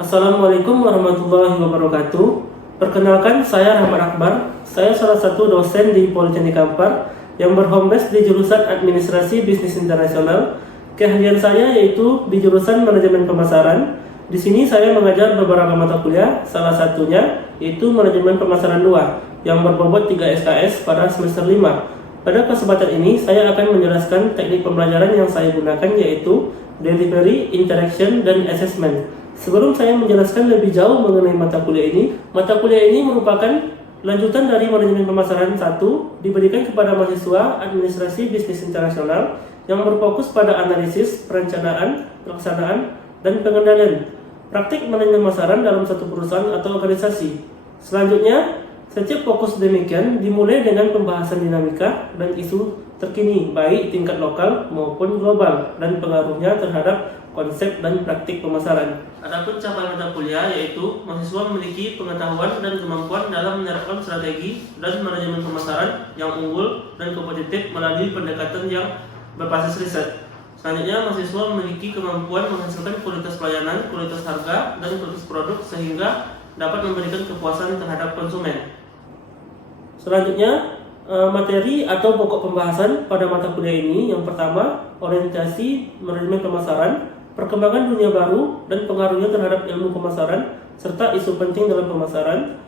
Assalamualaikum warahmatullahi wabarakatuh. Perkenalkan, saya Rahmat Akbar. Saya salah satu dosen di Politeknik Kampar yang berhome base di jurusan Administrasi Bisnis Internasional. Keahlian saya yaitu di jurusan Manajemen Pemasaran. Di sini saya mengajar beberapa mata kuliah, salah satunya yaitu Manajemen Pemasaran 2 yang berbobot 3 SKS pada semester 5. Pada kesempatan ini saya akan menjelaskan teknik pembelajaran yang saya gunakan yaitu Delivery, Interaction, dan Assessment. Sebelum saya menjelaskan lebih jauh mengenai mata kuliah ini merupakan lanjutan dari Manajemen Pemasaran 1 diberikan kepada mahasiswa Administrasi Bisnis Internasional yang berfokus pada analisis, perencanaan, pelaksanaan, dan pengendalian praktik manajemen pemasaran dalam satu perusahaan atau organisasi. Selanjutnya, setiap fokus demikian dimulai dengan pembahasan dinamika dan isu terkini baik tingkat lokal maupun global dan pengaruhnya terhadap konsep dan praktik pemasaran. Adapun capaian mata kuliah yaitu mahasiswa memiliki pengetahuan dan kemampuan dalam menerapkan strategi dan manajemen pemasaran yang unggul dan kompetitif melalui pendekatan yang berbasis riset. Selanjutnya, mahasiswa memiliki kemampuan menghasilkan kualitas pelayanan, kualitas harga, dan kualitas produk sehingga dapat memberikan kepuasan terhadap konsumen. Selanjutnya, materi atau pokok pembahasan pada mata kuliah ini yang pertama, orientasi manajemen pemasaran, perkembangan dunia baru dan pengaruhnya terhadap ilmu pemasaran, serta isu penting dalam pemasaran,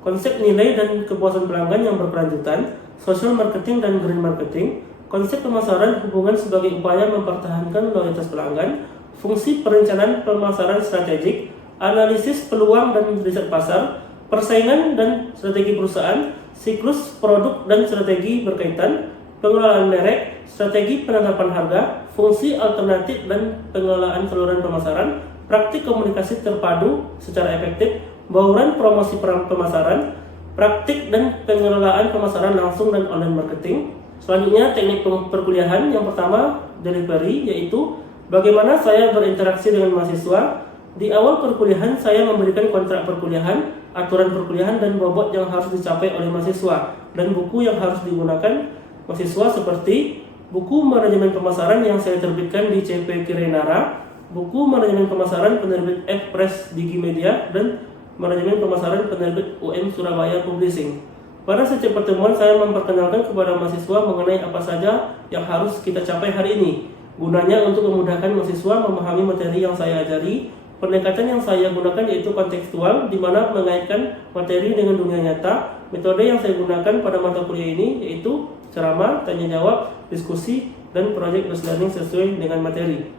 konsep nilai dan kepuasan pelanggan yang berkelanjutan, social marketing dan green marketing, konsep pemasaran hubungan sebagai upaya mempertahankan loyalitas pelanggan, fungsi perencanaan pemasaran strategik, analisis peluang dan riset pasar, persaingan dan strategi perusahaan, siklus produk dan strategi berkaitan, pengelolaan merek, strategi penetapan harga, fungsi alternatif dan pengelolaan saluran pemasaran, praktik komunikasi terpadu secara efektif, bauran promosi pemasaran, praktik dan pengelolaan pemasaran langsung dan online marketing. Selanjutnya, teknik perkuliahan yang pertama, delivery, yaitu bagaimana saya berinteraksi dengan mahasiswa. Di awal perkuliahan, saya memberikan kontrak perkuliahan, aturan perkuliahan, dan bobot yang harus dicapai oleh mahasiswa, dan buku yang harus digunakan mahasiswa seperti buku manajemen pemasaran yang saya terbitkan di CP Kirenara, buku manajemen pemasaran penerbit F-Press Digimedia, dan manajemen pemasaran penerbit UM Surabaya Publishing. Pada setiap pertemuan saya memperkenalkan kepada mahasiswa mengenai apa saja yang harus kita capai hari ini. Gunanya untuk memudahkan mahasiswa memahami materi yang saya ajari. Pendekatan yang saya gunakan yaitu kontekstual, di mana mengaitkan materi dengan dunia nyata. Metode yang saya gunakan pada mata kuliah ini yaitu ceramah, tanya jawab, diskusi, dan project based learning sesuai dengan materi.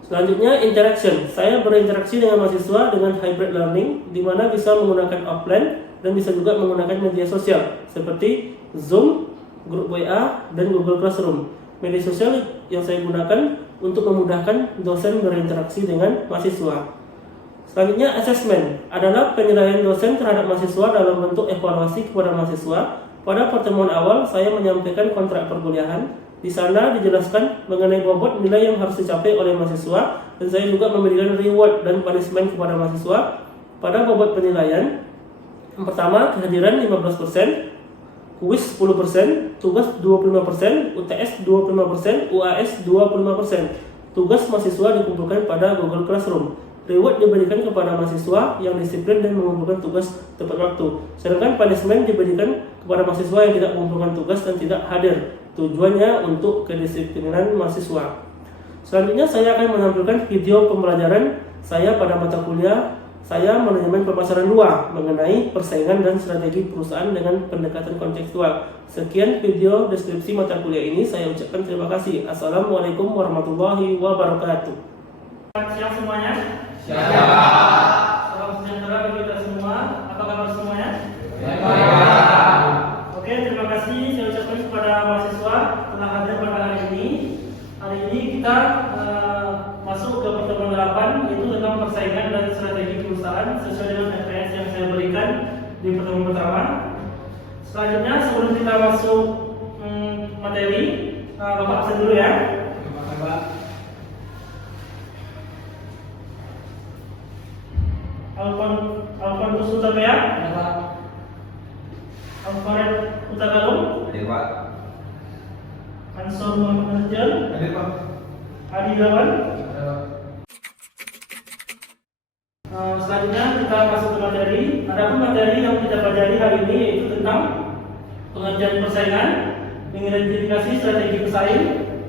Selanjutnya, interaction. Saya berinteraksi dengan mahasiswa dengan hybrid learning, di mana bisa menggunakan offline dan bisa juga menggunakan media sosial seperti Zoom, grup WA, dan Google Classroom. Media sosial yang saya gunakan untuk memudahkan dosen berinteraksi dengan mahasiswa. Selanjutnya, assessment adalah penilaian dosen terhadap mahasiswa dalam bentuk evaluasi kepada mahasiswa. Pada pertemuan awal, saya menyampaikan kontrak perkuliahan. Di sana dijelaskan mengenai bobot nilai yang harus dicapai oleh mahasiswa, dan saya juga memberikan reward dan punishment kepada mahasiswa pada bobot penilaian. Yang pertama, kehadiran 15%, kuis 10%, tugas 25%, UTS 25%, UAS 25%. Tugas mahasiswa dikumpulkan pada Google Classroom. Reward diberikan kepada mahasiswa yang disiplin dan mengumpulkan tugas tepat waktu. Sedangkan punishment diberikan kepada mahasiswa yang tidak mengumpulkan tugas dan tidak hadir. Tujuannya untuk kedisiplinan mahasiswa. Selanjutnya saya akan menampilkan video pembelajaran saya pada mata kuliah saya manajemen pemasaran 2 mengenai persaingan dan strategi perusahaan dengan pendekatan kontekstual. Sekian video deskripsi mata kuliah ini. Saya ucapkan terima kasih. Assalamualaikum warahmatullahi wabarakatuh. Siang semuanya. Salam sejahtera bagi kita semua. Apa kabar semuanya? Oke, terima kasih saya ucapkan kepada mahasiswa telah hadir pada hari ini. Hari ini kita masuk ke pertemuan 8 yaitu tentang persaingan dan strategi perusahaan sesuai dengan referensi yang saya berikan di pertemuan pertama. Selanjutnya, sebelum kita masuk materi, Bapak absen dulu ya. Alfonso Utapea, Alfred Utagalung, Ansor Muhammad Najjar, Adi Lawan, Adapun materi yang kita pelajari hari ini yaitu tentang pengertian persaingan, mengidentifikasi strategi pesaing,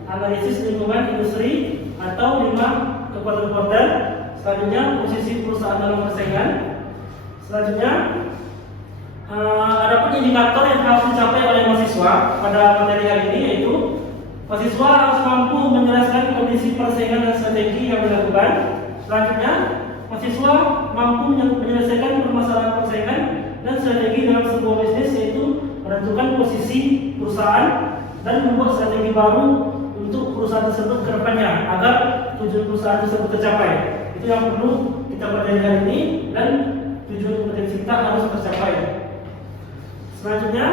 analisis lingkungan industri atau 5 kekuatan porter. Selanjutnya posisi perusahaan dalam persaingan. Selanjutnya adapun indikator yang harus dicapai oleh mahasiswa pada materi hari ini yaitu mahasiswa harus mampu menjelaskan kondisi persaingan dan strategi yang dilakukan. Selanjutnya mahasiswa mampu menyelesaikan permasalahan persaingan dan strategi dalam sebuah bisnis, yaitu menentukan posisi perusahaan dan membuat strategi baru untuk perusahaan tersebut ke depannya agar tujuan perusahaan tersebut tercapai. Itu yang perlu kita pelajari hari ini dan tujuan kompetensi kita harus tercapai. Selanjutnya,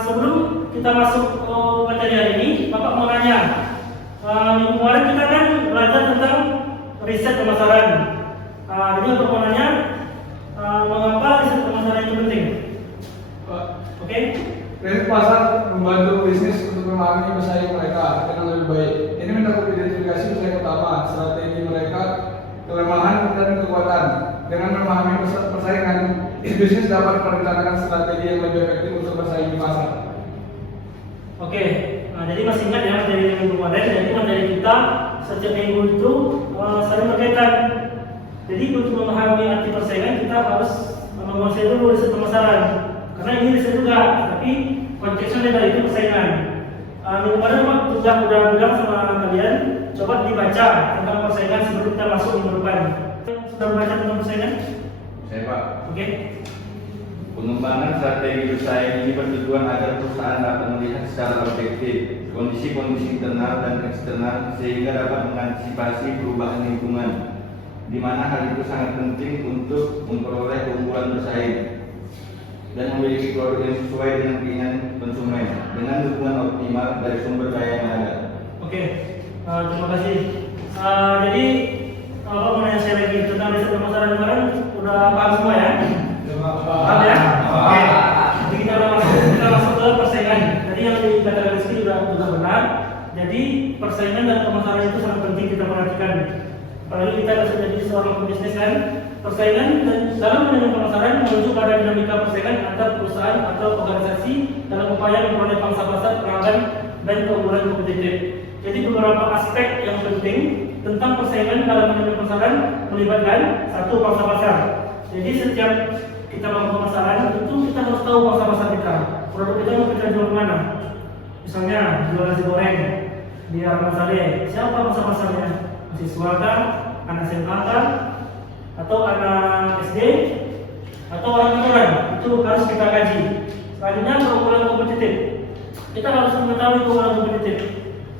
sebelum kita masuk ke materi hari ini, Bapak mau nanya, minggu kemarin kita kan belajar tentang riset pemasaran. Jadi Bapak mau nanya, mengapa riset pemasaran itu penting? Oke? Riset pasar membantu bisnis untuk memahami pesaing mereka dengan lebih baik. Ini mencakup identifikasi pesaing utama, strategi mereka, kelemahan dan kekuatan. Dengan memahami persaingan, bisnis dapat merencanakan strategi yang lebih efektif untuk bersaing di pasar. Oke, jadi masih ingat ya materi minggu kemarin. Jadi materi kita setiap minggu itu saling berkaitan. Jadi untuk memahami arti persaingan kita harus menguasai dulu riset pemasaran. Karena ini riset juga, tapi konteksnya beda, itu persaingan. Minggu kemarin Pak sudah bilang sama kalian, coba dibaca tentang persaingan sebelum kita masuk minggu depan. Sudah membaca tentang persaingan? Saya Pak. Oke. Pengembangan strategi bersaing ini bertujuan agar perusahaan dapat melihat secara objektif kondisi-kondisi internal dan eksternal sehingga dapat mengantisipasi perubahan lingkungan, di mana hal itu sangat penting untuk memperoleh keunggulan bersaing dan memiliki produk yang sesuai dengan keinginan konsumen dengan dukungan optimal dari sumber daya yang ada. Oke, terima kasih. Jadi Bapak mau nanya saya lagi tentang riset pemasaran kemarin, udah paham semua ya? Paham ya? Oke. Jadi kita masuk ke persaingan. Jadi yang dikatakan Rizky juga benar. Jadi persaingan dan pemasaran itu sangat penting kita perhatikan. Apalagi kita harus menjadi seorang pebisnis kan. Persaingan dan dalam manajemen pemasaran merujuk pada dinamika persaingan antar perusahaan atau organisasi dalam upaya memperoleh pangsa pasar, pelanggan, dan keunggulan kompetitif. Jadi beberapa aspek yang penting tentang persaingan dalam manajemen pemasaran melibatkan satu, pangsa pasar. Jadi setiap kita melakukan pemasaran itu kita harus tahu pangsa pasar kita. Produk kita mau kita jual kemana? Misalnya jual nasi goreng di Arman Saleh. Siapa pangsa pasarnya? Mahasiswa kah? Anak SMA kah? Atau anak SD? Atau orang kantoran? Itu harus kita kaji. Selanjutnya keunggulan kompetitif. Kita harus mengetahui keunggulan kompetitif.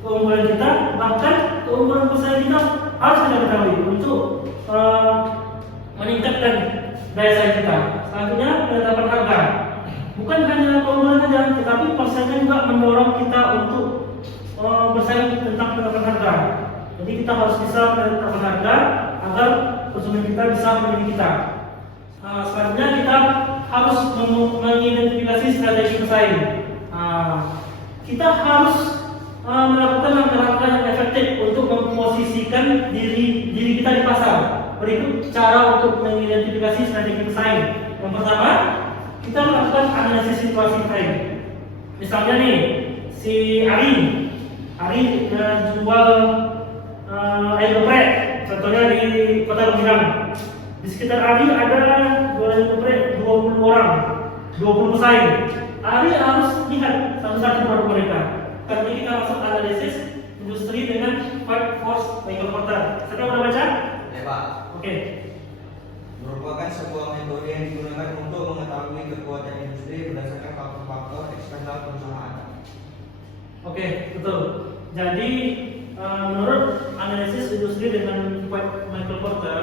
Keunggulan kita, bahkan keunggulan pesaing kita harus kita ketahui untuk meningkatkan daya saing kita. Selanjutnya penetapan harga. Bukan hanya keunggulan saja, tetapi persaingan juga mendorong kita untuk bersaing tentang penetapan harga. Jadi kita harus bisa menetapkan harga agar konsumen kita bisa memilih kita. Selanjutnya kita harus mengidentifikasi strategi pesaing. Kita harus melakukan langkah-langkah yang efektif untuk memposisikan diri kita di pasar. Berikut cara untuk mengidentifikasi strategi pesaing. Yang pertama, kita melakukan analisis situasi pesaing. Misalnya nih, si Ari jual air geprek, contohnya di Kota Lumajang. Di sekitar Ari ada jualan geprek 20 orang, 20 pesaing. Ari harus lihat satu-satu produk mereka. Karena ini kita masuk analisis industri dengan 5 force microporter. Sudah pernah baca? Ya Pak. Oke. Merupakan sebuah metode yang digunakan untuk mengetahui kekuatan industri berdasarkan faktor-faktor eksternal perusahaan. Oke, betul. Jadi menurut analisis industri dengan Michael Porter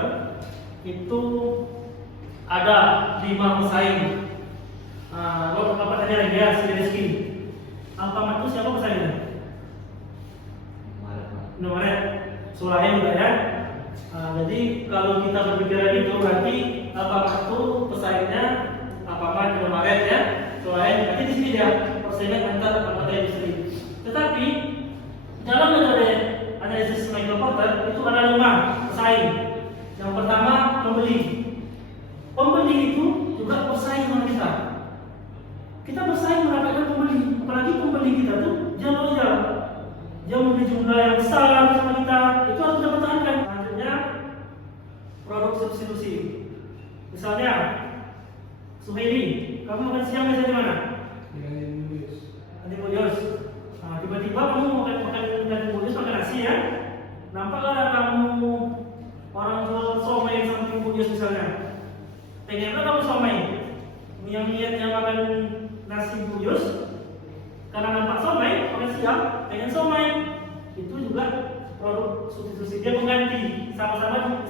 itu ada 5 pesaing. Bapak tanya lagi ya, si Rizky. Alfamart itu siapa pesaingnya? Indomaret. Sulaim juga ya. Jadi kalau kita berpikir itu berarti Alfamart itu pesaingnya Alfamart, Indomaret ya. Sulaim. Berarti di sini dia persaingan antar anggota industri. Tetapi dalam metode analisis Michael Porter itu ada 5 pesaing. Yang pertama pembeli. Pembeli kita bersaing mendapatkan pembeli. Apalagi pembeli kita tuh dia loyal, dia membeli jumlah yang besar sama kita, itu harus kita pertahankan. Selanjutnya produk substitusi. Misalnya Suhaili, kamu makan siang biasa di mana? Di Mulyos. Nah, tiba-tiba kamu makan Mulyos makan nasi ya. Nampaklah kamu orang jual somai yang samping Mulyos misalnya. Pengenlah kamu somai. Yang niatnya makan nasi Mulyos, karena nampak somai makan siang, pengen somai. Itu juga produk substitusi, dia mengganti, sama-sama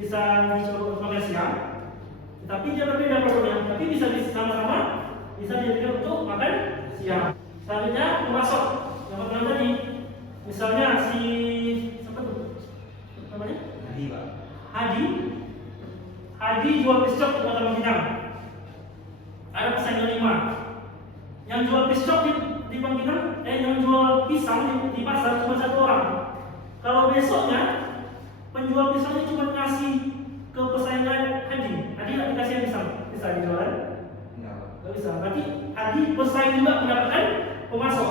bisa disuruh makan siang, tapi dia berbeda produknya, tapi bisa sama-sama bisa dijadikan untuk makan siang. Selanjutnya pemasok yang pertama tadi, misalnya si siapa tuh namanya? Hadi, Pak. Hadi jual piscok di Kota Bangkinang. Ada pesaingnya 5. Yang jual piscok di Bangkinang, yang jual pisang di pasar cuma 1 orang. Kalau besoknya penjual pisangnya cuma ngasih ke pesaingnya Hadi nggak dikasih pisang, bisa dijualan? Nggak bisa. Berarti Hadi pesaing juga mendapatkan pemasok.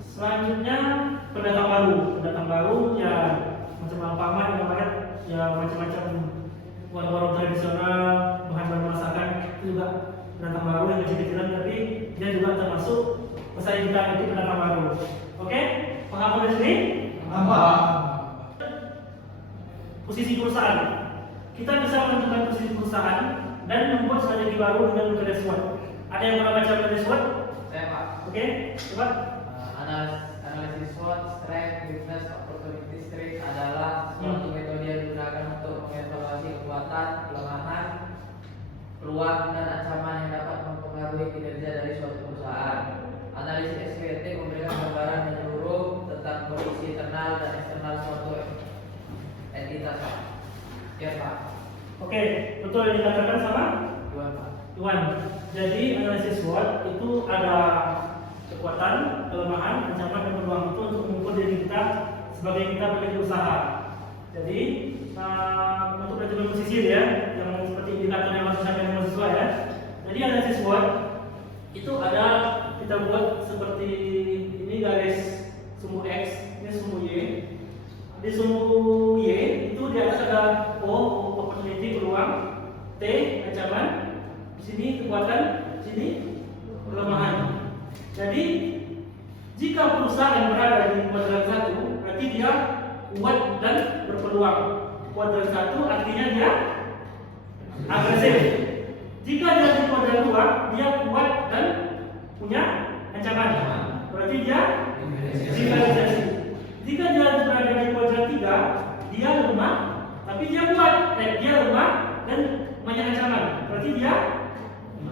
Selanjutnya pendatang baru ya macam Alfamart yang kemarin ya macam-macam warung-warung tradisional, bahan-bahan masakan itu juga pendatang baru yang kecil-kecilan, tapi dia juga termasuk pesaing kita itu pendatang baru. Oke, paham dari sini? Apa? Posisi perusahaan. Kita bisa menentukan posisi perusahaan dan membuat strategi baru dengan metode SWOT. Ada yang pernah baca metode SWOT? Saya, Pak. Oke, coba. Analisis SWOT, strength, weakness, opportunity, strength adalah suatu metode yang digunakan untuk mengevaluasi kekuatan, kelemahan, peluang dan ancaman yang dapat mempengaruhi kinerja dari suatu perusahaan. Analisis SWOT memberikan gambaran menyeluruh tentang kondisi internal dan eksternal suatu entitas. Ya, Pak. Oke, betul yang dikatakan sama Iwan, Pak. Iwan. Jadi analisis SWOT itu ada kekuatan, kelemahan, ancaman dan peluang itu untuk mengukur diri kita sebagai kita pemilik usaha. Jadi untuk manajemen posisi ya, yang seperti indikator yang masuk sampai mahasiswa ya. Jadi analisis SWOT itu ada kita buat seperti ini garis sumbu X, ini sumbu Y. Di sumbu Y itu di atas ada O opportunity peluang, T ancaman, di sini kekuatan, di sini kelemahan. Jadi jika perusahaan berada di kuadran 1, berarti dia kuat dan berpeluang. Kuadran 1 artinya dia agresif. Jika dia di kuadran 2, dia kuat dan punya ancaman. Berarti dia agresif. Jika dia berada di kuadran 3, dia lemah, tapi dia kuat. Dia lemah dan banyak ancaman. Berarti dia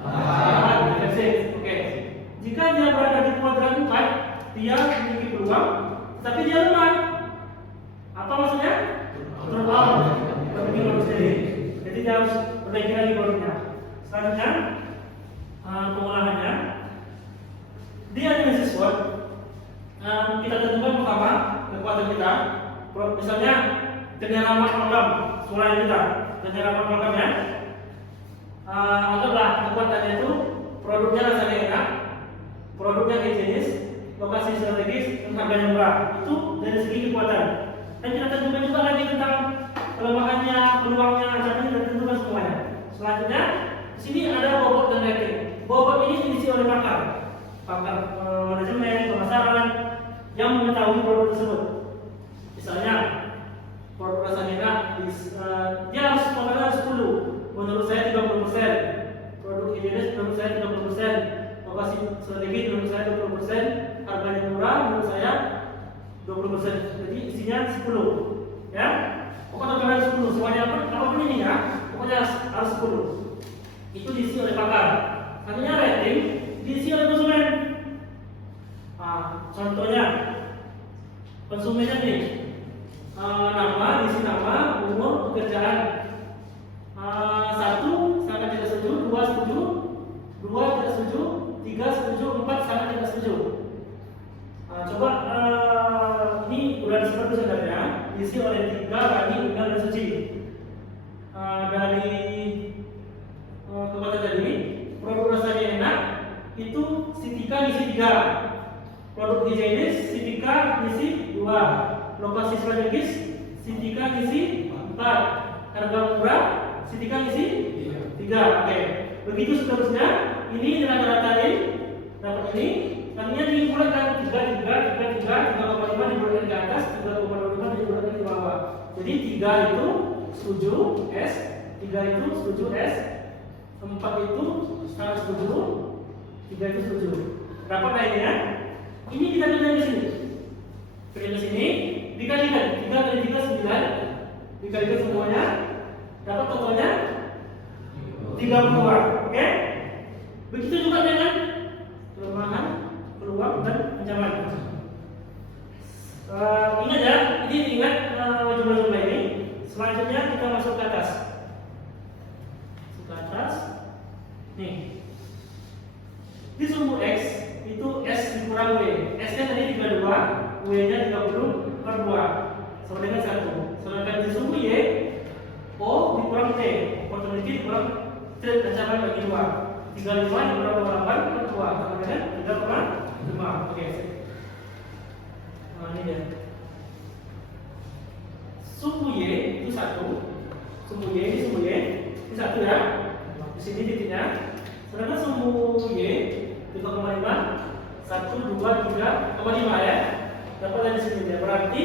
agresif. Oke. Jika dia berada di kuadran 4, dia memiliki peluang, tapi dia lemah. Apa maksudnya? Berpeluang. Berpikir sendiri. Jadi dia harus perbaiki lagi produknya. Selanjutnya pengolahannya. Di analisis SWOT kita tentukan pertama kekuatan kita. Misalnya kenyamanan program sekolah kita, kenyamanan programnya. Anggaplah kekuatannya itu produknya rasanya enak, produknya higienis, lokasi strategis, dan harganya murah. Itu dari segi kekuatan. Dan kita tentukan juga lagi tentang kelemahannya, peluangnya, ancamannya, kita tentukan semuanya. Selanjutnya, di sini ada bobot dan rating. Bobot ini diisi oleh pakar manajemen, pemasaran yang mengetahui produk tersebut. Misalnya, produk rasanya enak, dia harus totalnya 10. Menurut saya 30%. Produk higienis menurut saya 30%. Lokasi strategi menurut saya 20%, harganya murah menurut saya 20%. Jadi isinya 10. Ya. Pokoknya totalnya 10. Semuanya apapun ini ya, pokoknya harus 10. Itu diisi oleh pakar. Selanjutnya rating diisi oleh konsumen. Contohnya konsumennya nih, nama, diisi nama, umur, pekerjaan. 1 sangat tidak setuju, 2 setuju, 2 tidak setuju, 3 setuju, 4 sangat tidak setuju. Coba ini udah disebut sebenarnya, diisi oleh 3 Rani, Unggal, dan Suci. Dari kekuatan tadi, produk rasanya enak, itu si Tika ngisi 3, produk higienis si Tika ngisi 2, lokasi strategis si Tika ngisi 4, harga murah si Tika ngisi 3. Oke, begitu seterusnya. Ini rata-ratanya dapat ini. Nantinya dimulaikan 3,5 dibulatkan ke atas, 3,25 dibulatkan ke bawah. Jadi 3 itu setuju S, 3 itu setuju S, 4 itu sangat setuju, 3 itu setuju. Dapat lainnya? Ini kita pindah ke sini. Pindah ke sini, dikalikan 3 kali 3 9, dikalikan semuanya, dapat totalnya 32. Oke? Begitu juga dengan kelemahan, peluang, dan ancaman. Ingat ya, ini ingat jumlah-jumlah ini. Selanjutnya kita masuk ke atas. Ke atas. Nih. Di sumbu X itu S dikurang W. S nya tadi 32, W nya 30 per 2 sama dengan 1. Sedangkan di sumbu Y, O dikurang T, opportunity dikurang T ancaman bagi 2. 35 dikurang 8 per 2 sama dengan 3,5. Oke. Nah, ini dia. Sumbu Y itu 1. Sumbu Y ini sumbu Y. Ini 1 ya. Di sini titiknya. Sedangkan sumbu Y 3,5 1, 2, 3,5 ya. Dapat di sini ya. Berarti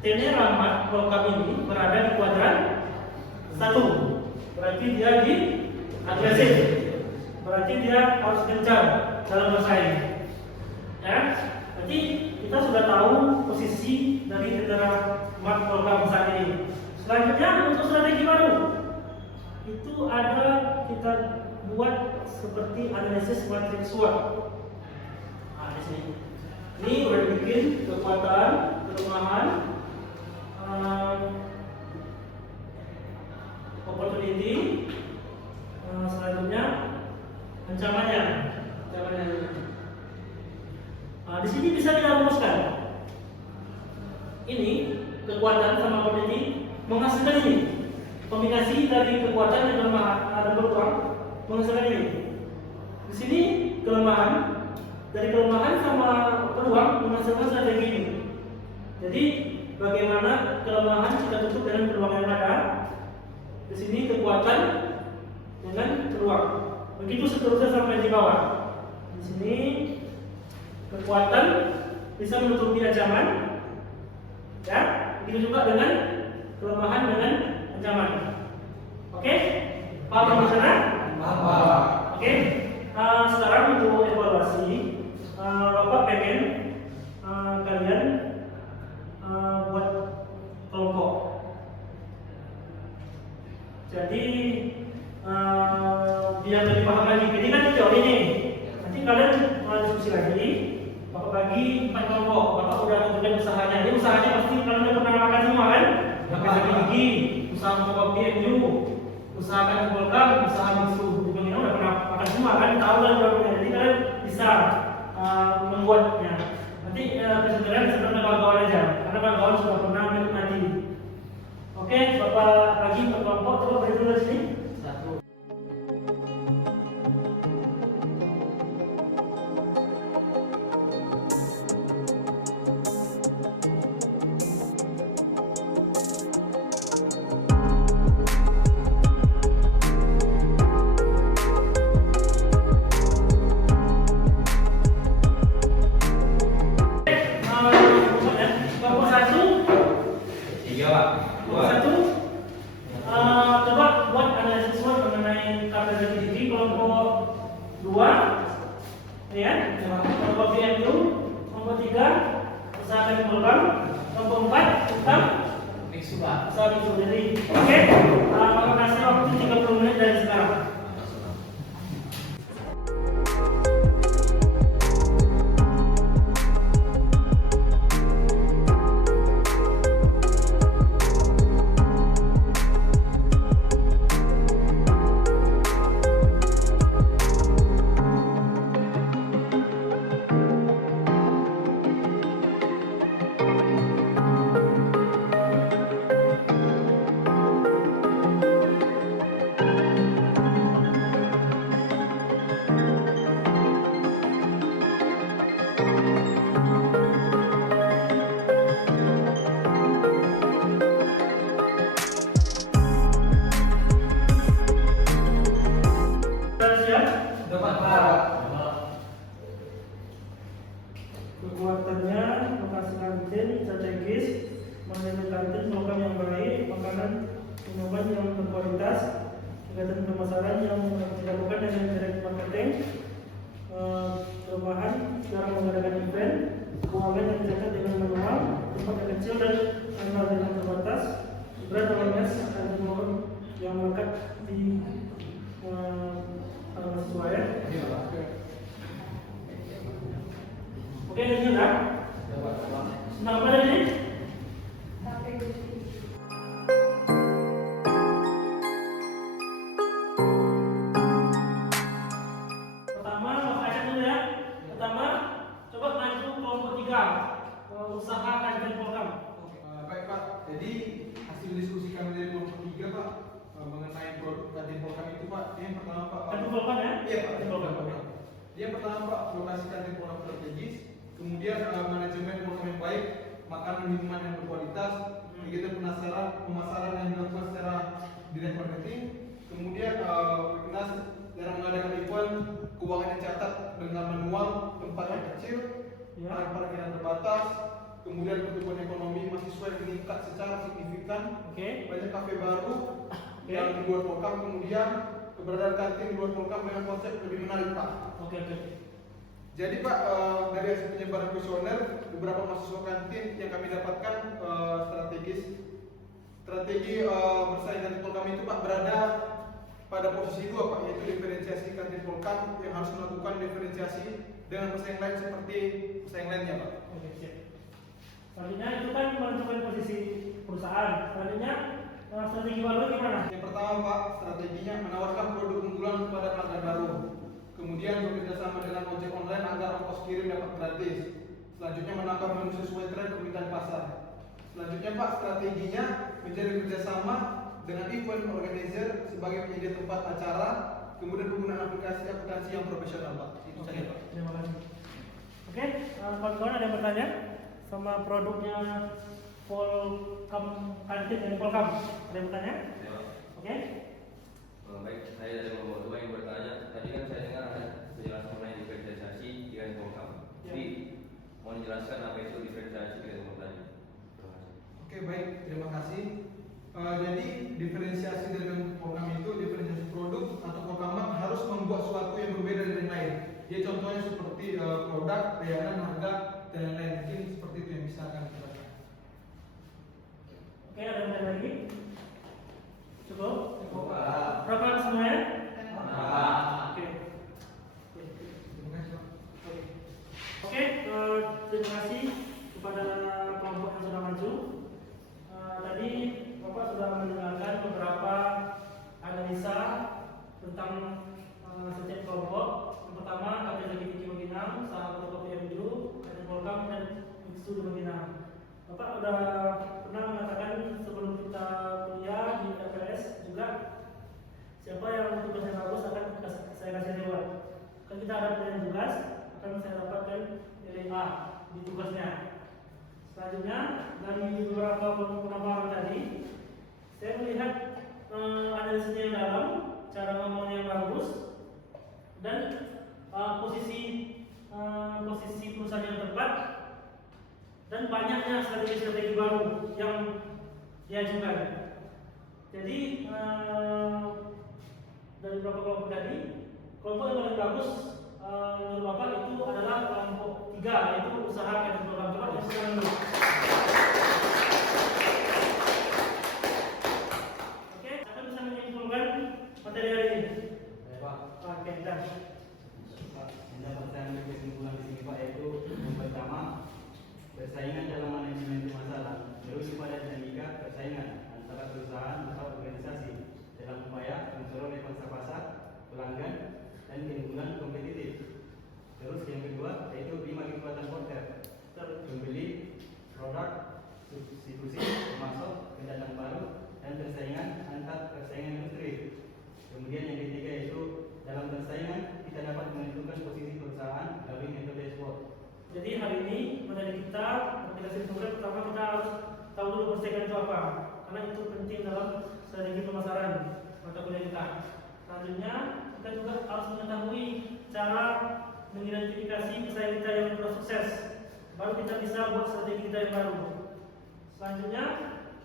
T-nya rahmat logam ini berada di kuadran 1. Berarti dia di agresif. Berarti dia harus gencar dalam bersaing. Ya. Berarti kita sudah tahu posisi dari tentara mat logam saat ini. Selanjutnya untuk strategi baru itu ada kita buat seperti analisis matriks SWOT. Nah, di sini. Ini udah bikin kekuatan, kelemahan, opportunity, selanjutnya ancamannya. Nah, di sini bisa kita rumuskan. Ini kekuatan sama opportunity menghasilkan ini. Kombinasi dari kekuatan dan kelemahan ada peluang menghasilkan ini. Di sini kelemahan, dari kelemahan sama peluang menghasilkan strategi ini. Jadi bagaimana kelemahan kita tutup dengan peluang yang ada. Di sini kekuatan dengan peluang. Begitu seterusnya sampai di bawah. Di sini kekuatan bisa menutupi ancaman. Ya, begitu juga dengan kelemahan dengan ancaman. Oke? Paham maksudnya? Paham. Oke. Sekarang untuk evaluasi, Bapak pengen kalian buat kelompok. Jadi biar lebih paham lagi. Ini kan teori nih. Nanti kalian diskusi lagi. Bapak bagi 4 kelompok. Bapak udah tentukan usahanya. Ini usahanya pasti kalian udah pernah makan semua kan? Makan gigi, usaha membawa PMU, usaha kan Golkar, usaha musuh. Ini udah pernah makan semua kan? Tahu kan programnya. Jadi kalian bisa membuatnya. Nanti kesebenarnya sebenarnya kawan-kawan aja. Karena kawan-kawan sudah pernah menikmati. Oke, Bapak bagi 4 kelompok. Coba beri dulu di sini. Kelompok 1 3 Pak. coba buat analisis SWOT mengenai kapasitas diri. Kelompok 2 ya, kelompok PMU. Kelompok 3 usahakan program. Kelompok 4 tentang usaha itu jadi. Oke, maka kasih waktu 30 menit dari sekarang. Senang apa tadi? Pertama, baca dulu ya. Pertama, coba maju kelompok 3. Usaha kantin Polkam. Baik Pak, jadi hasil diskusi kami dari kelompok 3 Pak mengenai produk kantin Polkam itu Pak, yang pertama Pak. Kantin Polkam ya? Iya Pak, Kantin Polkam. Oke. Yang pertama Pak, lokasi kantin Polkam strategis, kemudian manajemen Polkam yang baik, makanan minuman yang berkualitas, kegiatan pemasaran yang dilakukan secara direct marketing, kemudian webinar dalam mengadakan event, keuangan yang catat dengan manual, tempat yang kecil, Ya. parkiran terbatas, kemudian pertumbuhan ekonomi mahasiswa yang meningkat secara signifikan, Oke. banyak kafe baru yang di luar Polkam, kemudian keberadaan kantin di luar Polkam dengan konsep lebih menarik Pak. Oke. Jadi Pak, dari hasil penyebaran kuesioner, beberapa mahasiswa kantin yang kami dapatkan strategi bersaing kantin Polkam itu Pak berada pada posisi 2 Pak, yaitu diferensiasi kantin Polkam yang harus melakukan diferensiasi dengan pesaing lain seperti pesaing lainnya Pak. Oke, siap. Selanjutnya itu kan menentukan posisi perusahaan. Selanjutnya strategi baru gimana? Yang pertama Pak, strateginya menawarkan produk unggulan kepada pelanggan baru. Kemudian bekerjasama dengan ojek online agar ongkos kirim dapat gratis. Selanjutnya menambah menu sesuai tren permintaan pasar. Selanjutnya Pak, strateginya menjadi kerjasama dengan event organizer sebagai penyedia tempat acara, kemudian penggunaan aplikasi yang profesional Pak. Itu saja Pak. Terima kasih. Oke, kawan-kawan ada yang bertanya sama produknya Polkam kantin dan Polkam? Ada yang bertanya? Ya, Pak. Oke. Baik, saya dari nomor 2 yang bertanya. Tadi kan saya dengar ada penjelasan mengenai diferensiasi dengan Polkam. Ya. Jadi mau dijelaskan apa itu diferensiasi dengan Polkam? Terima kasih. Oke baik, terima kasih. Jadi diferensiasi dengan Polkam itu diferensiasi produk atau Polkamat harus membuat sesuatu yang berbeda dari yang lain. Ya contohnya seperti produk, layanan, harga dan lain-lain. Mungkin seperti itu yang bisa akan kita lakukan. Oke, ada yang bertanya lagi? Cukup? Cukup, Pak. Berapa semuanya? Pak. Oke. Terima kasih Pak. Oke, terima kasih kepada kelompok yang sudah maju. Tadi Bapak sudah mendengarkan beberapa analisa tentang setiap kelompok. Yang pertama, KPJ Kiki Maginang, sahabat Fotokopi MJU, Kantin Polkam dan Mixu di Maginang. Bapak sudah pernah mengatakan sebelum kita kuliah di LPS juga, siapa yang tugasnya bagus akan saya kasih reward. Kan kita ada pilihan tugas, akan saya dapatkan nilai A di tugasnya. Selanjutnya dari beberapa penambahan tadi, saya melihat analisisnya yang dalam, cara ngomongnya yang bagus, dan posisi perusahaan yang tepat, dan banyaknya strategi-strategi baru yang diajukan. Jadi dari beberapa kelompok tadi, kelompok yang paling bagus menurut Bapak itu adalah kelompok 3, yaitu usaha kantin Polkam. Coba yang sekarang dulu. Oke, akan bisa menyimpulkan materi hari ini. Baik, Pak. Oke, dan Pak, yang dapat saya ambil kesimpulan di sini Pak, yaitu yang pertama, persaingan dalam manajemen pemasaran merujuk pada dinamika persaingan antara perusahaan atau organisasi dalam upaya memperoleh pangsa pasar, pelanggan, dan keunggulan kompetitif. Terus yang kedua yaitu 5 kekuatan porter: pembeli, produk, substitusi, pemasok, pendatang baru, dan persaingan antar persaingan industri. Kemudian yang ketiga yaitu dalam persaingan kita dapat menentukan posisi perusahaan melalui metode SWOT. jadi hari ini materi kita simpulkan. Pertama kita harus tahu dulu persaingan itu apa, karena itu penting dalam strategi pemasaran mata kuliah kita. Selanjutnya kita juga harus mengetahui cara mengidentifikasi pesaing kita yang sudah sukses, baru kita bisa buat strategi kita yang baru. Selanjutnya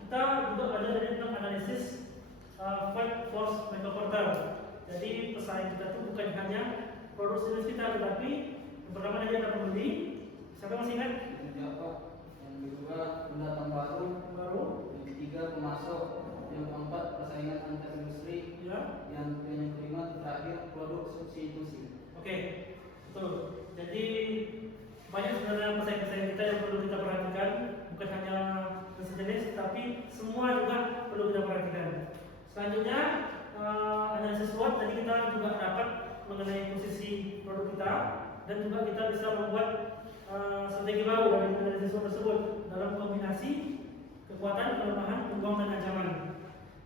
kita juga ada tentang analisis fight force megaportal. Jadi pesaing kita itu bukan hanya produk sendiri kita, tetapi yang pertama dia ada pembeli. Siapa masih ingat? Ya Pak, yang kedua pendatang baru, yang ketiga pemasok, yang keempat persaingan antar industri, Ya. yang kelima terakhir produk substitusi. Oke, betul. Jadi banyak sebenarnya pesaing-pesaing kita yang perlu kita perhatikan Selanjutnya analisis SWOT. Tadi kita juga dapat mengenai posisi produk kita dan juga kita bisa membuat strategi baru dari analisis SWOT tersebut dalam kombinasi kekuatan, kelemahan, peluang dan ancaman.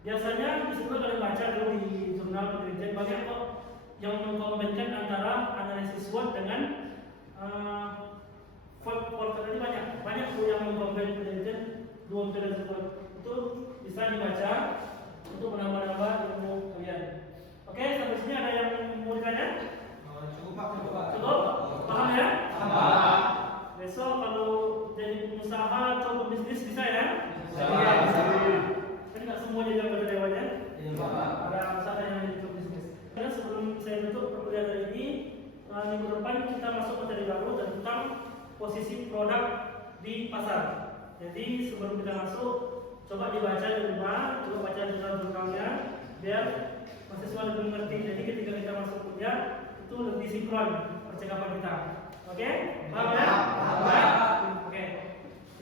Biasanya di situ kalian baca kalau di jurnal penelitian banyak kok yang mengkombinasikan antara analisis SWOT dengan Volt tadi banyak tuh yang mengkombinasikan penelitian dua metode tersebut. Itu bisa dibaca untuk menambah-nambah ilmu kalian. Oke, sampai sini ada yang mau ditanya? Cukup Pak, cukup Pak. Cukup? Paham ya? Paham. Besok kalau jadi pengusaha atau pebisnis bisa ya? Bisa. Kan nggak semua jadi anggota dewan ya? Iya, Pak. Ada usaha yang jadi pebisnis. Karena sebelum saya tutup perkuliahan hari ini, minggu depan kita masuk materi baru tentang posisi produk di pasar. Jadi sebelum kita masuk, coba dibaca di rumah, coba baca jurnal-jurnalnya, biar mahasiswa lebih mengerti. Jadi ketika kita masuk kuliah, itu lebih sinkron percakapan kita. Oke? Paham ya? Paham. Oke.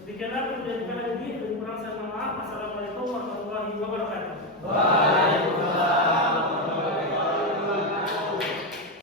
Demikianlah perkuliahan kita hari ini. Lebih kurang saya mohon maaf. Assalamualaikum warahmatullahi wabarakatuh.